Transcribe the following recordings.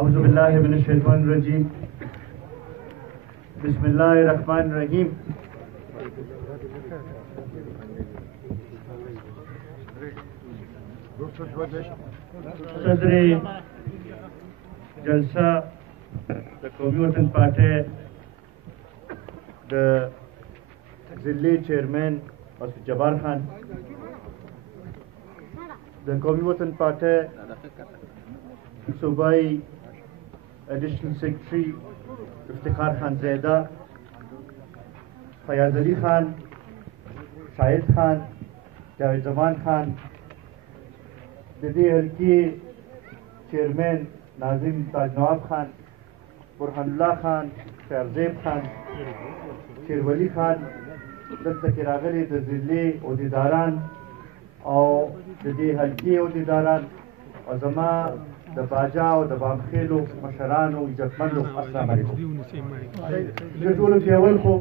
औज़ु बिल्लाहि मिनश शैतानिर रजीम बिस्मिल्लाहिर रहमानिर रहीम। सदर जलसा द कौमी वतन पार्टी द जिले चेयरमैन मसूद जब्बार खान, द कौमी वतन पार्टी सूबाई एडिशनल सेक्रेटरी इफ्तिखार खान ज़ैदा, फयाज अली खान, शाहिद खान, जावेद जमान खान, दिदी हल्की चेयरमैन नाजिम ताज नवाब खान, बुरहानुल्लाह खान, शहरजेब खान, शेरवली खान, दल्ता के रागले द जिले उहदेदारान और दिदी हल्की उहदेदारान और जमा द बाजा और द बामखेलो मशरान और इज्जतमंदों, अस्सलाम वालेकुम। जटोल के अवल को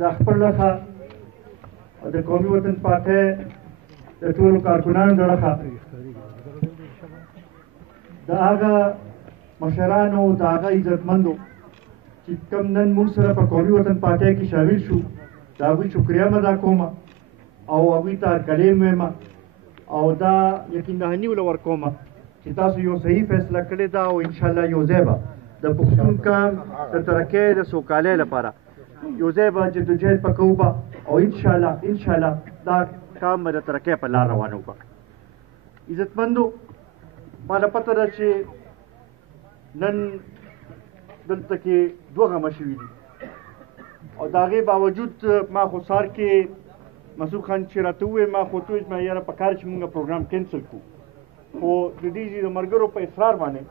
द खपल लखा और द कौमी वतन पार्टी द टोल कारकुनान दड़खा द आगा मशरान और द आगा इज्जतमंदों कि कम नन मुंग सर पर कौमी वतन पार्टी की शामिल शू दावी शुक्रिया मदा कोमा और अभी तार कलेम में मा और दा यकीन दहानी उलवर कोमा कि तासु यो सही फैसला करे दा और इंशाल्लाह यो ज़ेबा द पुख्तून का द तरक्के द सोकाले लपारा यो ज़ेबा जद्दोजहद पकऊबा और इंशाल्लाह दा काम में द तरक्के पर ला रवान होगा। इज्जतमंदो माला पता दा चे नन दल्ता के दो गमशवी और दागे बावजूद मा खुसार के मसूद खान चिराते हुए मा खोतो में यार पकार मुंगा प्रोग्राम कैंसिल को वो दीदी जी मरगरों पर इसरार माने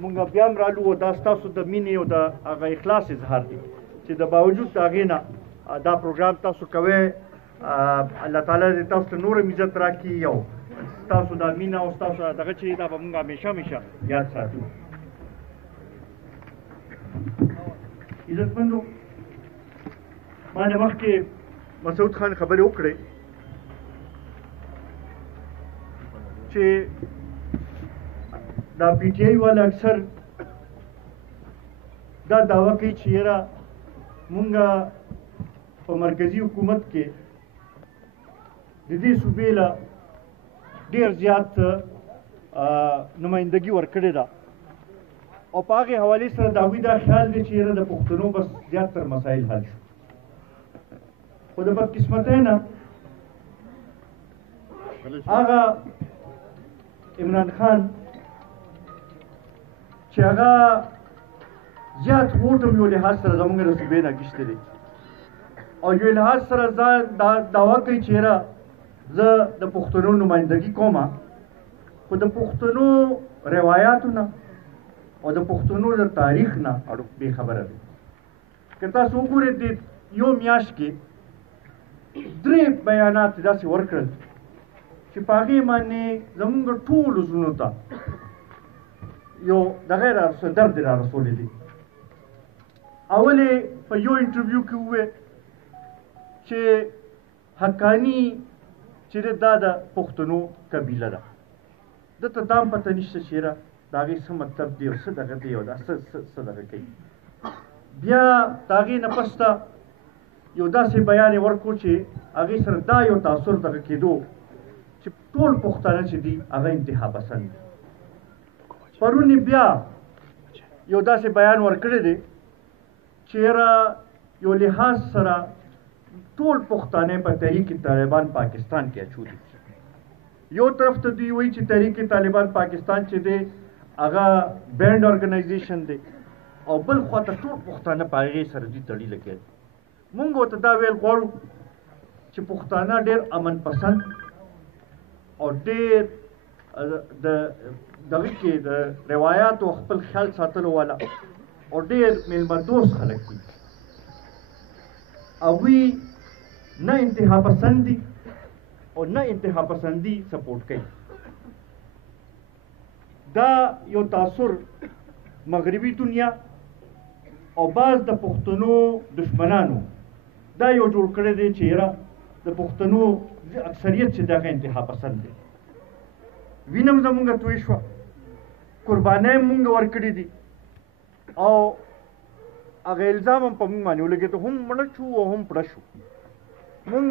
मुंगा ब्याम रालू और दास्ता सुद मीने और दा आगा इखलास इजहार दी कि द बावजूद आगे ना दा प्रोग्राम तासु कवे अल्लाह ताला ने तासु नूर इज्जत राखी यो तासु दा मीना और तासु दा गची दा मुंगा हमेशा याद साथू। इज्जतमंदो माने वक्त के मसूद खान खबर उकड़े चे दा पीटीआई वाला अक्सर दा दावा की चेहरा मुंगा और मरकजी हुकूमत के दीदी सूबेला देर ज्यादा नुमाइंदगी वर्कड़े दा और पाके हवाले से दावीदा ख्याल दे चेहरा द पुख्तनों बस ज्यादातर मसाइल हल खुद बदकिस्मत है ना आगा इमरान खान चागा ज्यादा वोट में लिहाज सर जमूंगे रसूबे ना किश्ते और जो लिहाज सर दावा कई चेहरा ज द पुख्तनों नुमाइंदगी कोमा खुद पुख्तनों रवायात ना और द पुख्तनों द तारीख ना और बेखबर है कहता सोकुरे दे यो मियाश के द्रे बयानात दासी वर्करल कि पागे माने जमुंग टूल सुनता यो दगैर रसूल दर्द रसूल दी अवले पर यो इंटरव्यू के हुए che hakani chire dada puxtunu kabila da data dam pata nishta chira dagi sa matlab di or sa daga di or da sa daga kai bia dagi na pasta yo da se bayani warko che agi sar da yo tasur daga kido che tol puxtana che di aga intiha pasand paruni bia yo da se bayan warkade de chera yo lihaz sara toll पुख्ताने पर तहरीक तालिबान पाकिस्तान के अछूदी यो तरफ तो दी हुई तहरीक तालिबान पाकिस्तान चे दे आगा band organisation दे और बल ख्वाता टोल पुख्ताना पाएगे सरदी तड़ी लगे मुंगो तदा वेल गौरू चे पुख्ताना डेर अमन पसंद और डेर दगी के रवायात और खपल ख्याल सातल वाला और डेर मिलमदोस खलक की अभी न इंतहा पसंदी और न इंतहा पसंदी सपोर्ट कई दा यो तासुर मगरबी दुनिया او بعض د پښتنو دشمنانو دا یو جوړ کړی دی چې یاره د پښتنو اکثریت چې دغه انتها پسند دی وینم زمونږ توی شوه قربانۍ مونږ ورکړي دي او هغه الزام هم په مونږ باندې ولګېد هم مړه شو او هم پړه شو مونږ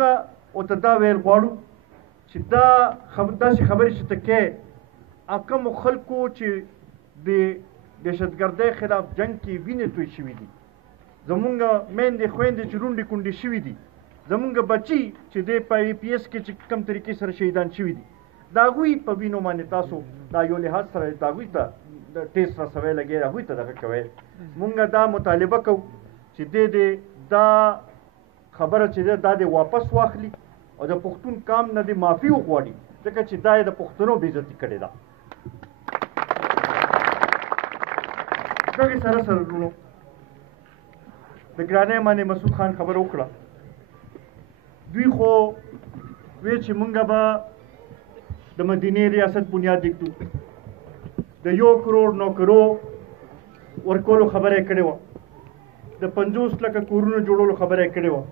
ورته دا ویل غواړو چې دا داسې خبرې چې ته کوې کومو خلکو چې د دهشتګردۍ خلاف جنګ کې وینې توی شوي دي زمونږ میندې خویندې چې رونډې کونډې شوي دي زمونږ بچي چې د په ای پی ایس کې چې کوم طریقې سره شهیدان شوي دي د هغوی په وینو باندې تاسو دا یو لحاظ سره د هغوی ته د ټیسټ رسوی لګې هغوی ته دغه کوئ مونږ دا مطالبه کوو چې دا خبره چې دا د واپس واخلي او د پښتون قام نه د معافي وغواړي ځکه چې دا یې د پښتنو بېعزتي کړې ده دغې سره سره وروڼو د ګرانۍ باندې مسعود خان خبره وکړه دوی خو وی چې مونږ به د مدینې ریاست بنیاد ږدو د 1 کروڑ نوکرو ورکولو خبره یې کړې وه د 50 لکه کورونو جوړولو خبره یې کړې وه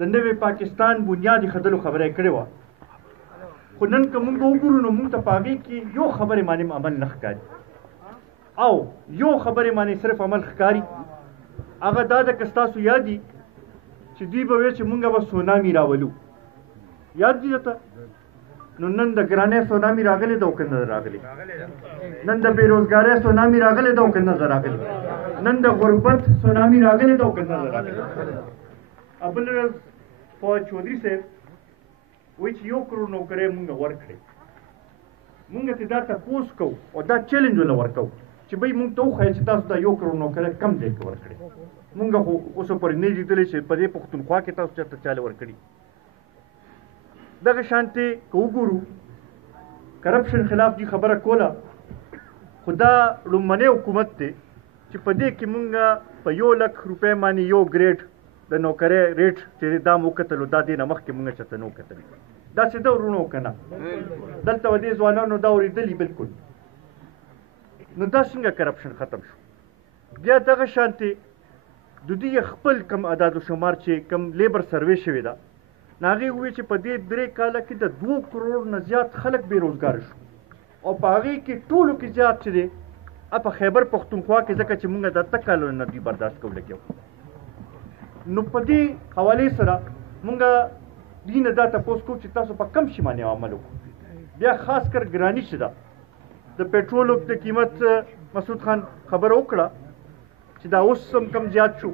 د نوې پاکستان بنیاد ایښودلو خبره یې کړې وه خو نن که مونږ وګورو نو مونږ ته په هغې کې یو خبرې باندې عمل نه ښکاري او یو خبرې باندې صرف عمل ښکاري هغه دا ده که ستاسو یاد دي چې دوی به ویل چې مونږ به سونامي راولو یاد دي درته نو نن د ګرانۍ سونامي راغلی ده او که نه راغلی نن د بېروزګارۍ سونامي راغلی ده او که نه ده راغلی نن د غربت سونامي راغلی ده او که نه ده راغلی بل ورځ فواد چودھري صاحب وایي چې 1 کروڑ نوکرۍ مونږ ورکړې مونږ ته دا تپوس کوو او دا چیلنج ونه ورکوو چې بهی مونږ ته وښایه چې تاسو دا 1 کروڑ نوکرۍ کم ځای کې ورکړې مونږ خو اوسه پورې نه لیدلی چې په دې پښتونخوا کې تاسو چېرته چاله ورکړي دغه شانتې که وګورو کرپشن خلاف دې خبره کوله خو دا لومړنی حکومت دی چې په دې کې مونږ په 1 لک روپۍ باندې یو ګریډ د نوکرۍ ریټ چې دا مو وکتلو دا دې نه مخکې مونږ چېرته نه وکتلی داسې ده ورونو که نه دلته به دې ځوانانو دا اورېدلي بلکل نو دا څنګه کرپشن ختم شو بیا دغه شانتې د دوی خپل کم عداد و شمار چې کم لیبر سروې شوې ده نو هغې وویل چې په دې 3 کاله کې د 2 کروڑ نه زیات خلک بېروزګاره شو او په هغې کې ټولو کې زیات چې دی په خیبر پښتونخوا کې ځکه چې مونږ د 8 کالو نه دوی برداشت کوو لګیا نو په دې حوالې سره مونږ دوی نه دا تپوس کوو چې تاسو په کم شي باندې عمل وکړو بیا خاص کر ګراني چې ده د پېټرولو د قیمت مسعود خان خبره وکړه چې دا اوس هم کم زیات شو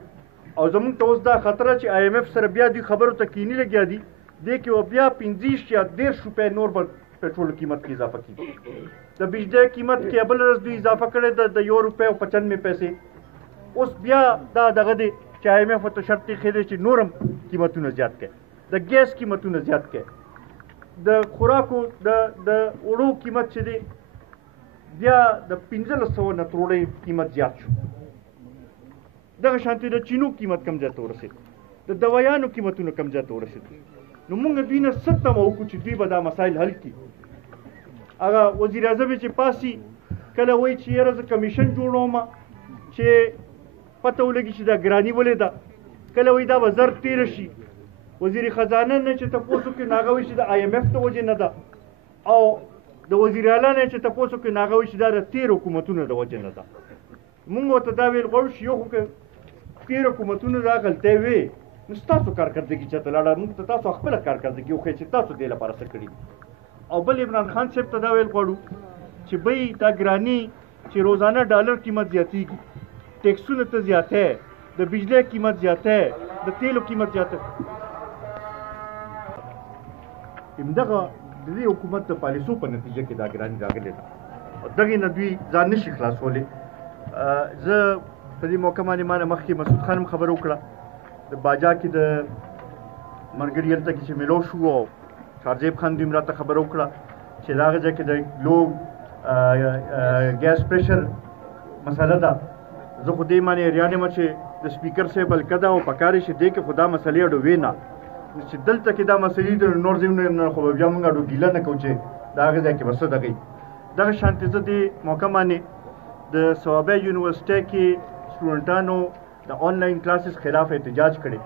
او زمونږ ته اوس دا خطره چې آی ایم اف سره بیا دوی خبرو ته کیني لګیا دي دې کې بیا 15 یا 13 روپۍ نور به پېټرول قیمت کې اضافه کړي د بجلی قیمت کې بل ورځ دوی اضافه کړې ده د 1 روپۍ او 95 پیسې اوس بیا دا دغه دی چې آی ایم اف ورته شرط ایښی چې نور هم قیمتونه زیات کړي د ګیس قیمتونه زیات کړي د خوراکو د وړو قیمت چې دی بیا د 1500 نه تروړۍ قیمت زیات شو دغه شانتې د چینو قیمت کم ځای ته ورسېد د دوایانو قیمتونه کم ځای ته ورسېد نو مونږ دوی نه څه تمه وکړو چې دوی به دا مسایل حل کړي هغه وزیر اعظم چې پاسي کله وایي چې یاره زه کمیشن جوړوم چې پته ولګي چې دا ګراني ولې ده کله وایي دا به زر تېره شي وزیر خزانه نه چې تپوس وکړي نو هغه وایي چې د آی ایم اف د وجې نه ده او د وزیر اعلی نه چې تپوس وکړي نو هغه وایي چې دا د 13 حکومتونو د وجې نه ده مونږ ورته دا ویل غواړو چې یو خو که 13 حکومتونو دا غلطۍ وې نو ستاسو کارکردګي چېرته لاړه مونږ ته تاسو خپله کارکردګي وښیئ چې تاسو دې لپاره څه کړي او بل عمران خان صاحب ته دا ویل غواړو چې بی دا ګراني چې روزانه ډالر قیمت زیاتېږي ټیکسونه ته زیاتی د بجلی قیمت زیاتی د تیلو قیمت زیاتی همدغه د دې حکومت د پالیسو په نتیجه کې دا ګراني راغلې ده او دغې نه دوی ځان نشي خلاصولی زه په دې موقع باندې ما نه مخکې مسعود خان هم خبره وکړه د باجا کې د ملګري هلته کې چې میلو شو او شارزیب خان دوی هم راته خبره وکړه چې د هغه ځای کې د لو ګیس پریشر مسله ده زه خو دې باندې حیران یم چې د سپیکر صاحب هلکه ده او پکار یې چې دې کې خو دا مسلې اډوې نه چې دلته کې دا مسلې د نور ځایونو نه خو به بیا موږ اډو ګیله نه کوو چې د هغې ځای کې به څه دغې دغه شانتې زه دې موقع باندې د ثوابه یونیورسټۍ کې سټوډنټانو د آنلاین کلاسز خلاف احتجاج کړي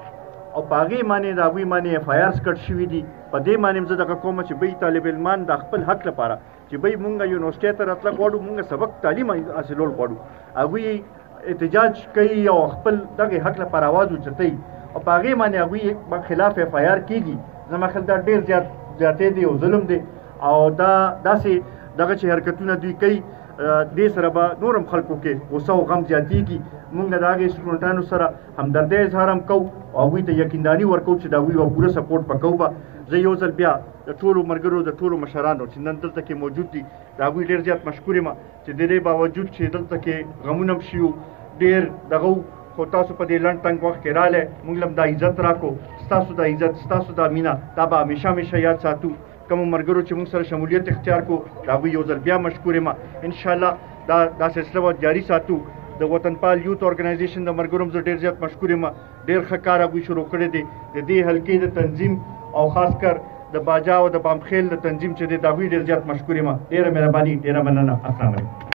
او پاغي معنی دا وی معنی اف آی آرز کټ شوی دي په دې معنی زه دغه کوم چې به طالب علمان د خپل حق لپاره چې به مونږه یونیورسيټي ته راتلل غواړو مونږه سبق تعلیم حاصلول غواړو هغه احتجاج کوي او خپل دغه حق لپاره आवाज اوچتي او پاغي معنی هغه خلاف اف آی آر کیږي زما خل دا ډیر زیاتې دي او ظلم دي او دا داسې دغه چې حرکتونه دوی کوي دې سره به نورم خلکو کې غوسه او غم زیاتېږي مونږ د هغې سټوډنټانو سره همدردۍ اظهار هم کوو او هغوی ته یقینداني ورکوو چې د هغوی به پوره سپورټ به کوو به زه یو ځل بیا د ټولو ملګرو د ټولو مشرانو چې نن دلته کې موجود دي د هغوی ډېر زیات مشکور یم چې د دې باوجود چې دلته کې غمونه هم شي ډېر دغه خو تاسو په دې لنډ تنګ وخت کې راغلی مونږ له هم دا عزت راکړو ستاسو د عزت ستاسو د مینه دا به همیشه همیشه یاد ساتو کوم مرګرو چې موږ سره شمولیت اختیار کو دا به یو ځل بیا مشکور یم ان شاء الله دا سلسله به جاری ساتو د وطنپال یوث ارګنایزیشن د مرګرو زه ډیر زیات مشکور یم ډیر ښه کار هغوی شروع کړی دی د دې حلقې د تنظیم او خاص کر د باجا او د بامخیل د تنظیم چې دی د هغوی ډیر زیات مشکور یم ډیره مهرباني ډیره مننه السلام علیکم